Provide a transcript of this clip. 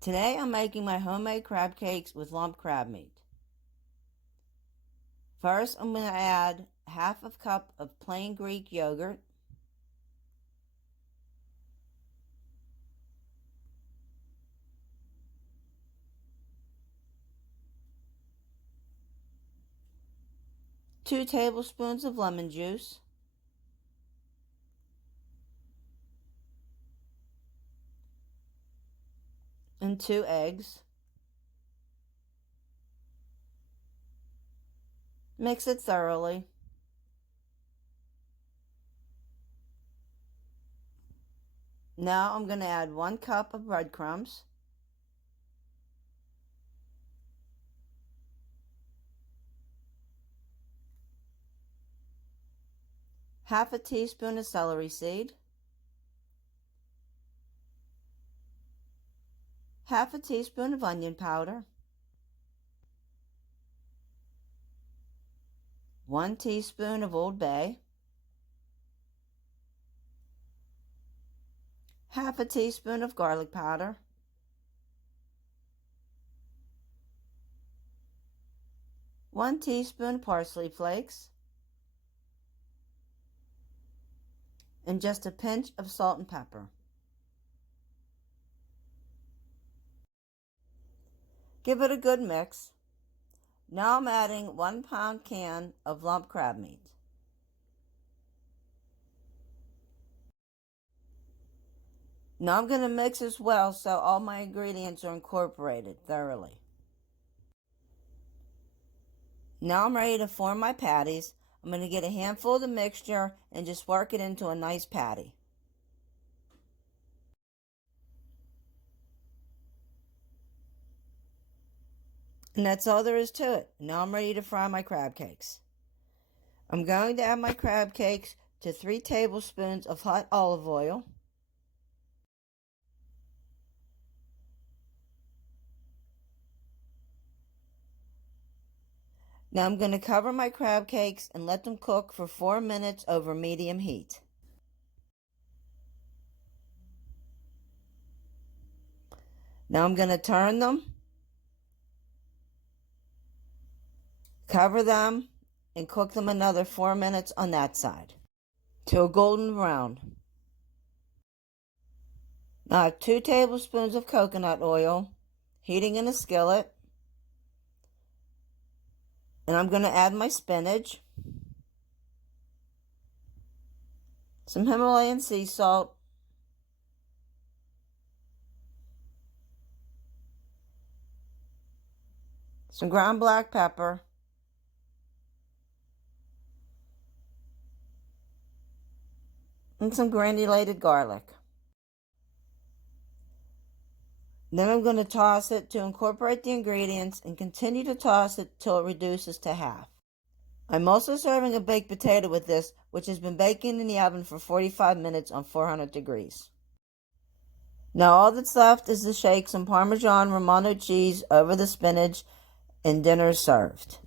Today I'm making my homemade crab cakes with lump crab meat. First, I'm going to add half a cup of plain Greek yogurt, two tablespoons of lemon juice, and 2 eggs. Mix it thoroughly. Now I'm going to add 1 cup of breadcrumbs, half a teaspoon of celery seed, half a teaspoon of onion powder, 1 teaspoon of Old Bay, half a teaspoon of garlic powder, 1 teaspoon parsley flakes, and just a pinch of salt and pepper. Give it a good mix. Now I'm adding 1 pound can of lump crab meat. Now I'm going to mix this well so all my ingredients are incorporated thoroughly. Now I'm ready to form my patties. I'm going to get a handful of the mixture and just work it into a nice patty. And that's all there is to it. Now I'm ready to fry my crab cakes. I'm going to add my crab cakes to 3 tablespoons of hot olive oil. Now I'm going to cover my crab cakes and let them cook for 4 minutes over medium heat. Now I'm going to turn them, cover them, and cook them another 4 minutes on that side to a golden brown. Now I have 2 tablespoons of coconut oil heating in a skillet. And I'm going to add my spinach, some Himalayan sea salt, some ground black pepper, and some granulated garlic. Then I'm going to toss it to incorporate the ingredients and continue to toss it till it reduces to half. I'm also serving a baked potato with this, which has been baking in the oven for 45 minutes on 400 degrees. Now all that's left is to shake some Parmesan Romano cheese over the spinach, and dinner is served.